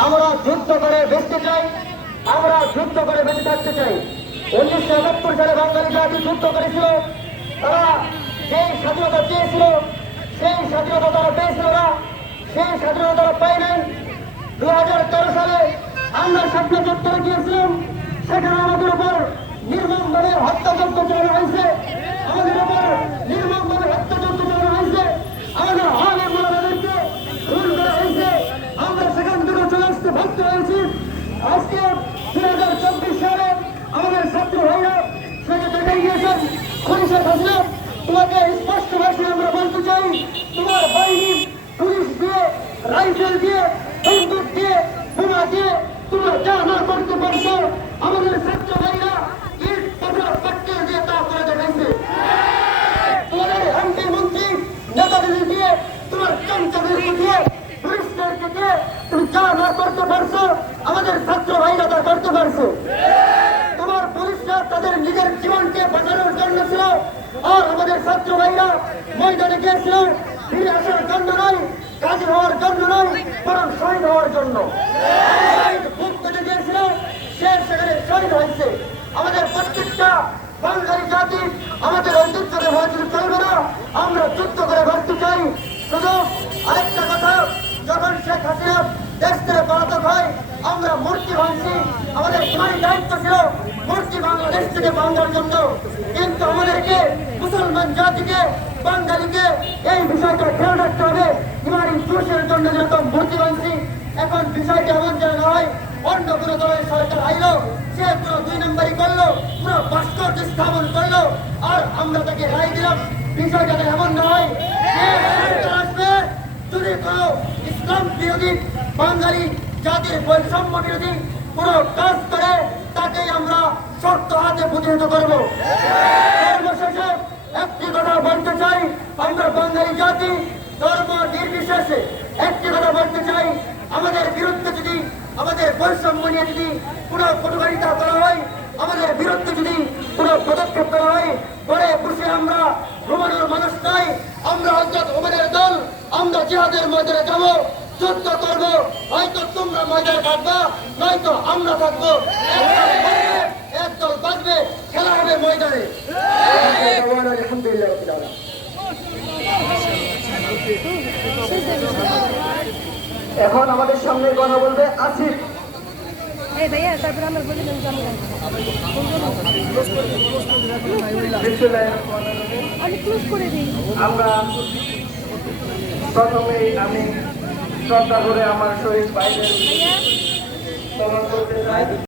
আমরা যুদ্ধ করে বেঁচতে চাই, আমরা যুদ্ধ করে বেঁচে থাকতে চাই। উনিশশো একাত্তর সালে বাঙালি জাতি যুদ্ধ করেছিল, তারা সেই স্বাধীনতা চেয়েছিল, সেই স্বাধীনতা তারা পেয়েছিল না, সেই স্বাধীনতা তারা দু হাজার তেরো সালে আমরা স্বপ্ন চত্বরে গিয়েছিলাম, সেখানে আমাদের উপর নির্মমভাবে হত্যাযজ্ঞ চালানো হয়েছে আমাদের উপর নির্মমভাবে হত্যাযজ্ঞ চালানো হয়েছে আমাদের হলে মোলাদেরকে খুন করা হয়েছে আমরা সেখান থেকে চলে আসতে বাধ্য হয়েছি আজকে দুই হাজার চব্বিশ সালে আমাদের ছাত্র ভাইরা সেটা দেখে গিয়েছেন পুলিশের হাসিনা তোমাকে স্পষ্ট আমরা বলতে চাই, তোমার বাহিনী পুলিশ দিয়ে, রাইফেল দিয়ে, বন্দুক দিয়ে, বোমা দিয়ে, তোমরা যা না করতে পারছ, আমাদের ছাত্র ভাইরা না করতে আমাদের ছাত্র ভাইরা তা করতে পারছ তোমার পুলিশরা তাদের নিজের জীবনকে বাঁচানোর জন্য ছিল আর আমাদের ছাত্র ভাইরা, ময়দানে গিয়েছিল ফিরে আসার জন্য নয়, কাজী হওয়ার জন্য নয়, বরং শহীদ হওয়ার জন্য। আমাদের প্রত্যেকটা বাঙালি জাতি আমাদের ঐতিহ্যকে চলবে না, আমরা যুদ্ধ করে বাঁচতে চাই। শুধু আরেকটা কথা, যখন শেখ হাসিনা দেশ থেকে পলাতক হয়, আমরা মূর্তি ভাঙছি। আমাদের তোমারই দায়িত্ব ছিল মূর্তি বাংলাদেশ থেকে ভাঙার জন্য। কিন্তু আমাদেরকে মুসলমান জাতিকে, বাঙালিকে এই বিষয়টা খেয়াল রাখতে হবে। ইমানি পুরুষের জন্য যেরকম ভাঙছি এখন বিষয়টা এমন যেন নয়, অন্য কোনো দলের সরকার আইলো, সে পুরো দুই নম্বরই করল, পুরো ভাস্কর্য স্থাপন করল, আর আমরা তাকে রায় দিলাম। বিষয়টা এমন নয় আসবে, যদি কোনো ইসলাম বিরোধী বাঙালি জাতির বৈষম্য বিরোধী কোনো কাজ করে তাকে আমরা শক্ত হাতে প্রতিহত করব সর্বশেষে একটি কথা বলতে চাই আমরা বাঙালি জাতি ধর্ম নির্বিশেষে একটি কথা বলতে চাই, আমাদের বিরুদ্ধে যদি আমাদের বৈষম্য নিয়ে যদি কোনো কটুকারিতা করা হয়, আমাদের বিরুদ্ধে যদি কোনো পদক্ষেপ করা হয়, পরে বসে আমরা ঘুমানোর মানুষ নয় আমরা হজরত ওমরের দল, আমরা জিহাদের ময়দানে যাব, যুদ্ধ করব, হয়তো তোমরা ময়দানে থাকবা, নয়তো আমরা থাকব। একদল বাঁচবে, খেলা হবে ময়দানে। আলহামদুলিল্লাহ এখন আমাদের সামনে কথা বলবে আসিফ। এই ভাইয়া তারপরে আমরা প্রথমেই আমি শ্রদ্ধা করে আমার শহীদ